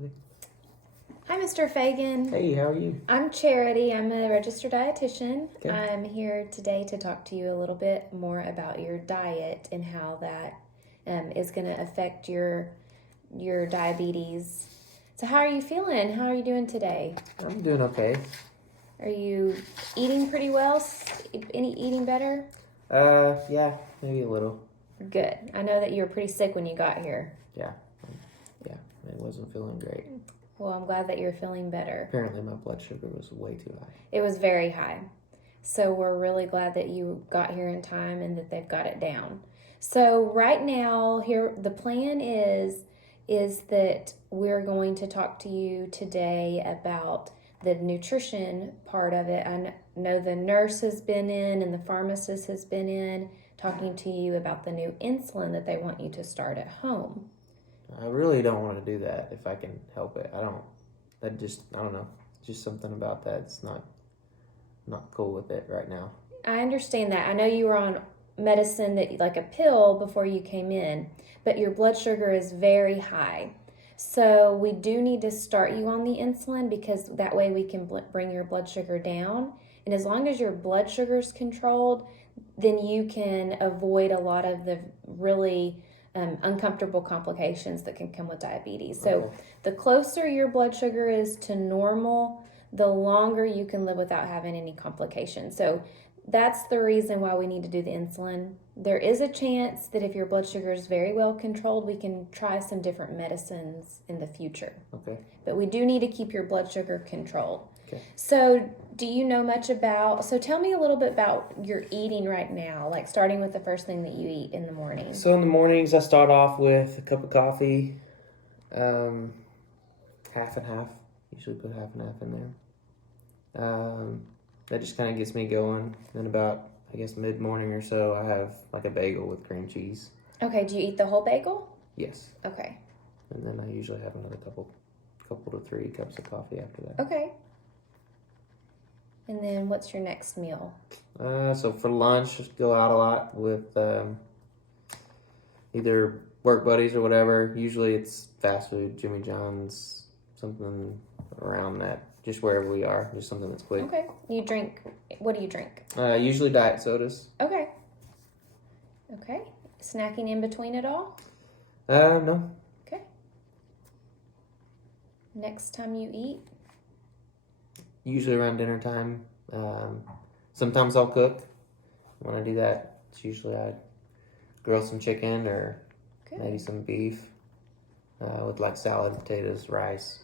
Okay. Hi, Mr. Fagan. Hey, how are you? I'm Charity. I'm a registered dietitian. Okay. I'm here today to talk to you a little bit more about your diet and how that is going to affect your diabetes. So, how are you feeling? How are you doing today? I'm doing okay. Are you eating pretty well? Eating better? Yeah, maybe a little. Good. I know that you were pretty sick when you got here. Yeah, it wasn't feeling great. Well, I'm glad that you're feeling better. Apparently my blood sugar was way too high. It was very high. So we're really glad that you got here in time and that they've got it down. So right now, here the plan is that we're going to talk to you today about the nutrition part of it. I know the nurse has been in and the pharmacist has been in talking to you about the new insulin that they want you to start at home. I really don't want to do that if I can help it. I don't know. Just something about that. It's not cool with it right now. I understand that. I know you were on medicine that like a pill before you came in, but your blood sugar is very high. So we do need to start you on the insulin because that way we can bring your blood sugar down. And as long as your blood sugar is controlled, then you can avoid a lot of the really uncomfortable complications that can come with diabetes. So Okay. The closer your blood sugar is to normal, the longer you can live without having any complications. So that's the reason why we need to do the insulin. There is a chance that if your blood sugar is very well controlled, we can try some different medicines in the future. Okay. But we do need to keep your blood sugar controlled. Okay. So do you know much about, so tell me a little bit about your eating right now, like starting with the first thing that you eat in the morning. So in the mornings I start off with a cup of coffee, half and half. Usually put half and half in there. That just kind of gets me going. Then about, I guess, mid-morning or so, I have like a bagel with cream cheese. Okay, do you eat the whole bagel? Yes. Okay. And then I usually have another couple to 3 cups of coffee after that. Okay. And then what's your next meal? So for lunch, just go out a lot with either work buddies or whatever. Usually it's fast food, Jimmy John's, something around that. Just wherever we are, just something that's quick. Okay. You drink, what do you drink? Usually diet sodas. Okay. Okay. Snacking in between it all? No. Okay. Next time you eat? Usually around dinner time. Sometimes I'll cook. When I do that, it's usually I grill some chicken or maybe some beef with like salad, potatoes, rice.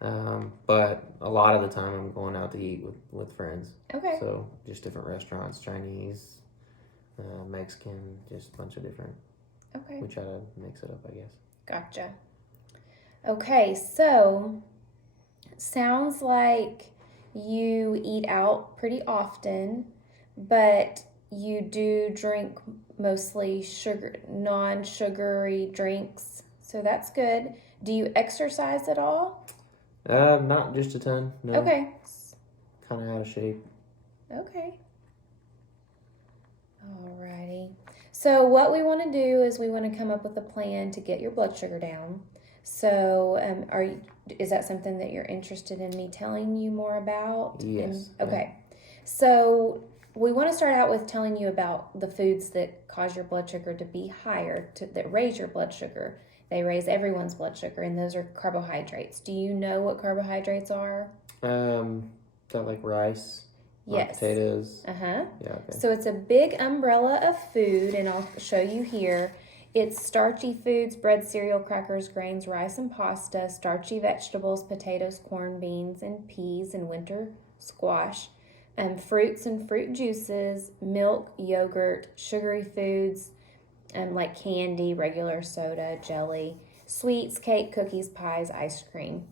But a lot of the time I'm going out to eat with friends. Okay. So just different restaurants, Chinese, Mexican, just a bunch of different. Okay. We try to mix it up, I guess. Gotcha. Okay, so sounds like you eat out pretty often, but you do drink mostly non-sugary drinks. So that's good. Do you exercise at all? Not just a ton. No. Okay. Kind of out of shape. Okay. Alrighty. So what we want to do is we want to come up with a plan to get your blood sugar down. So is that something that you're interested in me telling you more about? Yes. Okay. So we want to start out with telling you about the foods that cause your blood sugar to be higher, that raise your blood sugar. They raise everyone's blood sugar, and those are carbohydrates. Do you know what carbohydrates are? Is that like rice? Yes. Potatoes? Uh-huh. Yeah, okay. So it's a big umbrella of food, and I'll show you here. It's starchy foods, bread, cereal, crackers, grains, rice, and pasta, starchy vegetables, potatoes, corn, beans, and peas, and winter squash, fruits and fruit juices, milk, yogurt, sugary foods, like candy, regular soda, jelly, sweets, cake, cookies, pies, ice cream.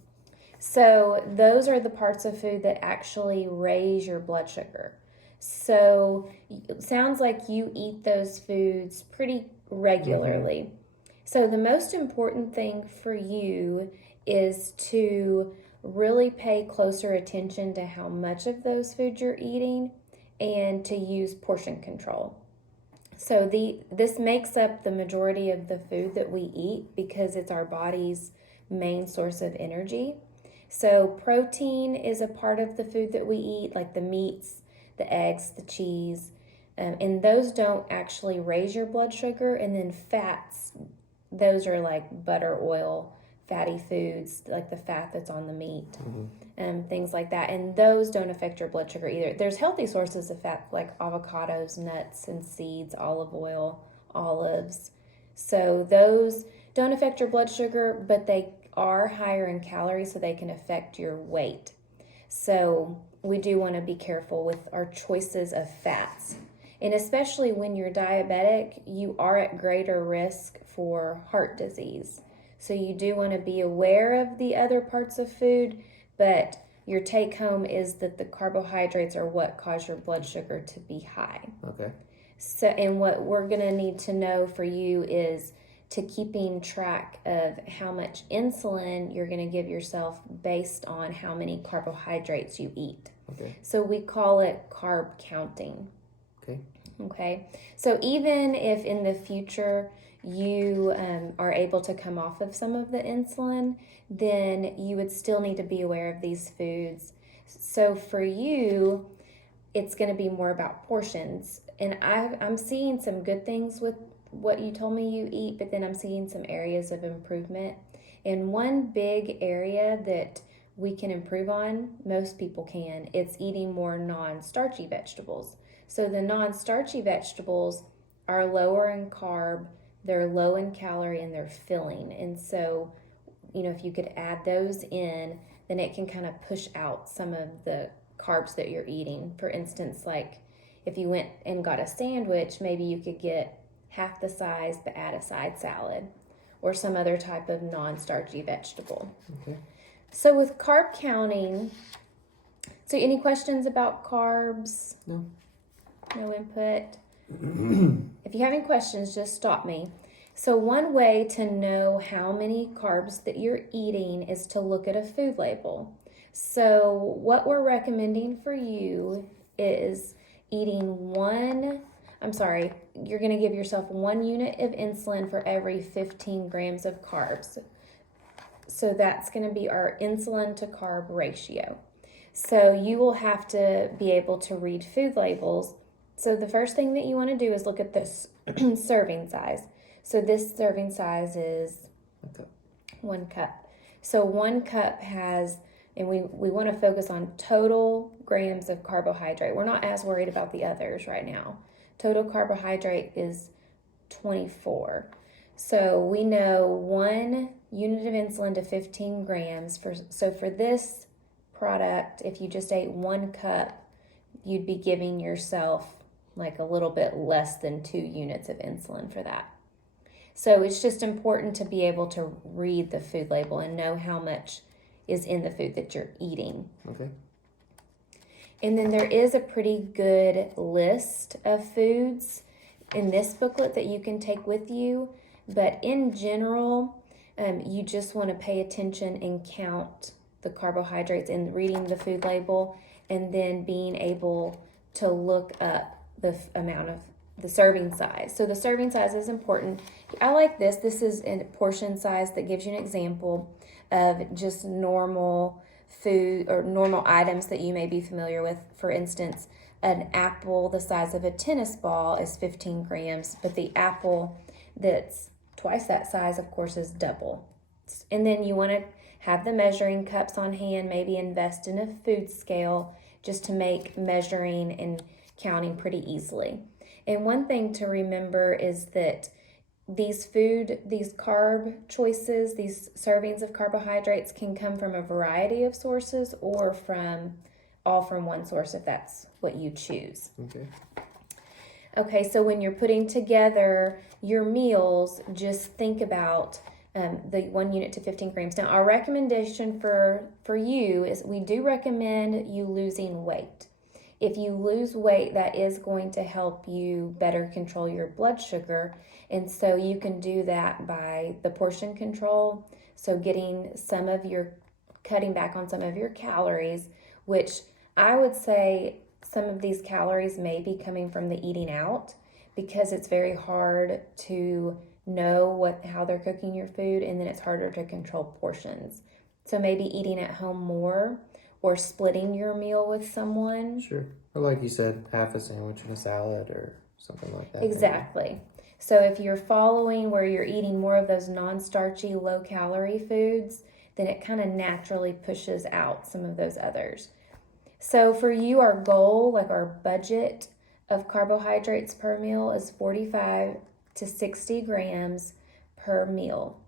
So those are the parts of food that actually raise your blood sugar. So it sounds like you eat those foods pretty regularly. Mm-hmm. So the most important thing for you is to really pay closer attention to how much of those foods you're eating and to use portion control. So this makes up the majority of the food that we eat because it's our body's main source of energy. So protein is a part of the food that we eat, like the meats, the eggs, the cheese, and those don't actually raise your blood sugar. And then fats, those are like butter, oil, fatty foods, like the fat that's on the meat, things like that. And those don't affect your blood sugar either. There's healthy sources of fat like avocados, nuts and seeds, olive oil, olives. So those don't affect your blood sugar, but they are higher in calories, so they can affect your weight. So we do want to be careful with our choices of fats. And especially when you're diabetic, you are at greater risk for heart disease. So you do want to be aware of the other parts of food, but your take home is that the carbohydrates are what cause your blood sugar to be high. Okay. So, and what we're going to need to know for you is to keeping track of how much insulin you're going to give yourself based on how many carbohydrates you eat. Okay. So we call it carb counting. Okay. Okay. So even if in the future you are able to come off of some of the insulin, then you would still need to be aware of these foods. So for you, it's going to be more about portions. And I'm seeing some good things with what you told me you eat, but then I'm seeing some areas of improvement. And one big area that we can improve on, most people can, it's eating more non-starchy vegetables. So the non-starchy vegetables are lower in carb, they're low in calorie, and they're filling. And so, if you could add those in, then it can kind of push out some of the carbs that you're eating. For instance, like if you went and got a sandwich, maybe you could get half the size but add a side salad or some other type of non-starchy vegetable. Okay. So with carb counting, so any questions about carbs? No. No input? If you have any questions, just stop me. So one way to know how many carbs that you're eating is to look at a food label. So what we're recommending for you is eating you're going to give yourself 1 unit of insulin for every 15 grams of carbs. So that's going to be our insulin to carb ratio. So you will have to be able to read food labels. So the first thing that you want to do is look at this serving size. So this serving size is 1 cup. So 1 cup has, and we want to focus on total grams of carbohydrate. We're not as worried about the others right now. Total carbohydrate is 24. So we know 1 unit of insulin to 15 grams. So for this product, if you just ate 1 cup, you'd be giving yourself like a little bit less than 2 units of insulin for that. So it's just important to be able to read the food label and know how much is in the food that you're eating. Okay. And then there is a pretty good list of foods in this booklet that you can take with you. But in general, you just want to pay attention and count the carbohydrates in reading the food label, and then being able to look up the amount of the serving size. So the serving size is important. I like this. This is a portion size that gives you an example of just normal food or normal items that you may be familiar with. For instance, an apple the size of a tennis ball is 15 grams, but the apple that's twice that size, of course, is double. And then you want to have the measuring cups on hand, maybe invest in a food scale just to make measuring and counting pretty easily. And one thing to remember is that these carb choices, these servings of carbohydrates can come from a variety of sources or all from one source if that's what you choose. Okay, so when you're putting together your meals, just think about the 1 unit to 15 grams. Now, our recommendation for you is we do recommend you losing weight. If you lose weight, that is going to help you better control your blood sugar. And so you can do that by the portion control. So cutting back on some of your calories, which I would say some of these calories may be coming from the eating out, because it's very hard to know how they're cooking your food, and then it's harder to control portions. So maybe eating at home more or splitting your meal with someone. Sure. Or like you said, half a sandwich and a salad or something like that. Exactly. Maybe. So if you're following where you're eating more of those non-starchy, low-calorie foods, then it kind of naturally pushes out some of those others. So for you, our goal, like our budget of carbohydrates per meal is 45 to 60 grams per meal.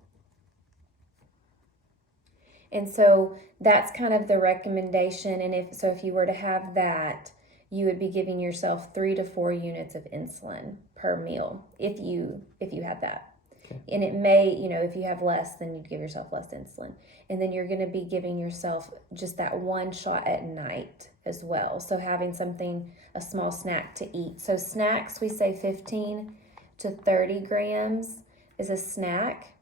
And so that's kind of the recommendation. And if you were to have that, you would be giving yourself 3 to 4 units of insulin per meal if you have that. Okay. And it may, if you have less, then you'd give yourself less insulin. And then you're going to be giving yourself just that one shot at night as well. So having a small snack to eat. So snacks, we say 15 to 30 grams is a snack.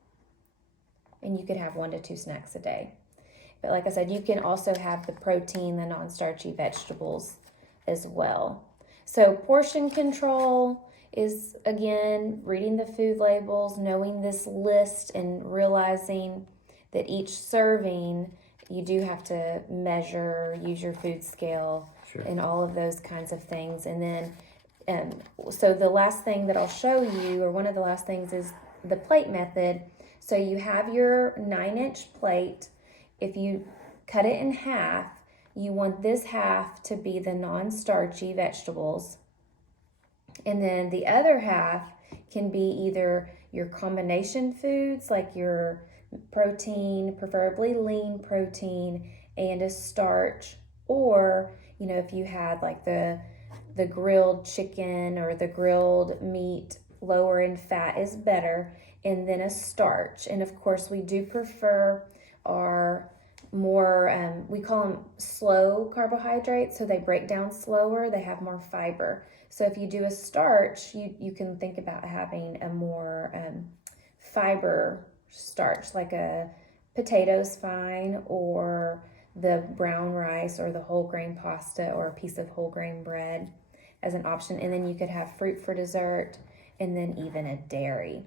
And you could have 1 to 2 snacks a day. But like I said, you can also have the protein, the non-starchy vegetables as well. So portion control is, again, reading the food labels, knowing this list, and realizing that each serving, you do have to measure, use your food scale, Sure. and all of those kinds of things. And then, so the last thing that I'll show you, or one of the last things, is the plate method. So you have your 9-inch plate. If you cut it in half, you want this half to be the non-starchy vegetables. And then the other half can be either your combination foods, like your protein, preferably lean protein, and a starch. Or, if you had like the grilled chicken or the grilled meat, lower in fat is better. And then a starch. And of course, we do prefer our more, we call them slow carbohydrates, so they break down slower, they have more fiber. So if you do a starch, you can think about having a more fiber starch, like a potato's fine, or the brown rice, or the whole grain pasta, or a piece of whole grain bread as an option. And then you could have fruit for dessert, and then even a dairy.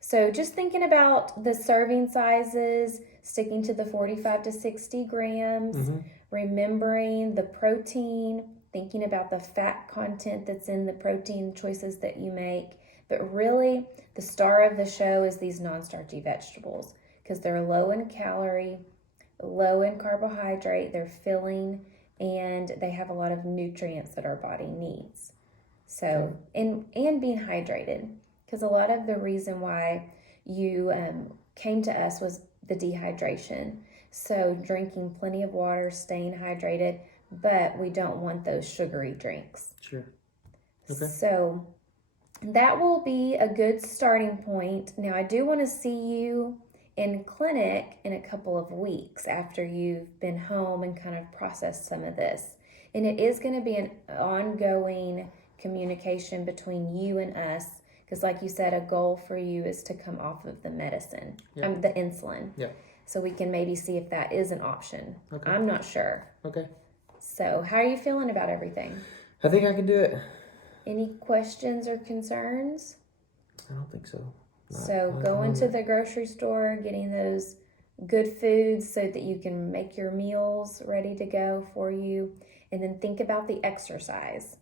So just thinking about the serving sizes, sticking to the 45 to 60 grams, remembering the protein, thinking about the fat content that's in the protein choices that you make. But really, the star of the show is these non-starchy vegetables, because they're low in calorie, low in carbohydrate, they're filling, and they have a lot of nutrients that our body needs. So, and being hydrated. Because a lot of the reason why you came to us was the dehydration. So drinking plenty of water, staying hydrated, but we don't want those sugary drinks. Sure. Okay. So that will be a good starting point. Now, I do want to see you in clinic in a couple of weeks after you've been home and kind of processed some of this. And it is going to be an ongoing communication between you and us. Because like you said, a goal for you is to come off of the medicine, the insulin. Yep. So we can maybe see if that is an option. Okay. I'm not sure. Okay. So how are you feeling about everything? I think I can do it. Any questions or concerns? I don't think so. So going to the grocery store, getting those good foods so that you can make your meals ready to go for you. And then think about the exercise.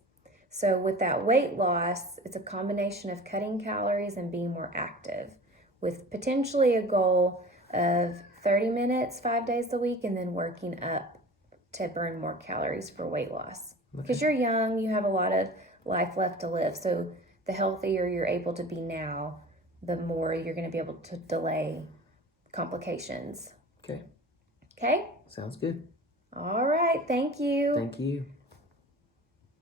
So with that weight loss, it's a combination of cutting calories and being more active, with potentially a goal of 30 minutes, 5 days a week, and then working up to burn more calories for weight loss. Because you're young, you have a lot of life left to live. So the healthier you're able to be now, the more you're going to be able to delay complications. Okay. Okay? Sounds good. All right. Thank you. Thank you.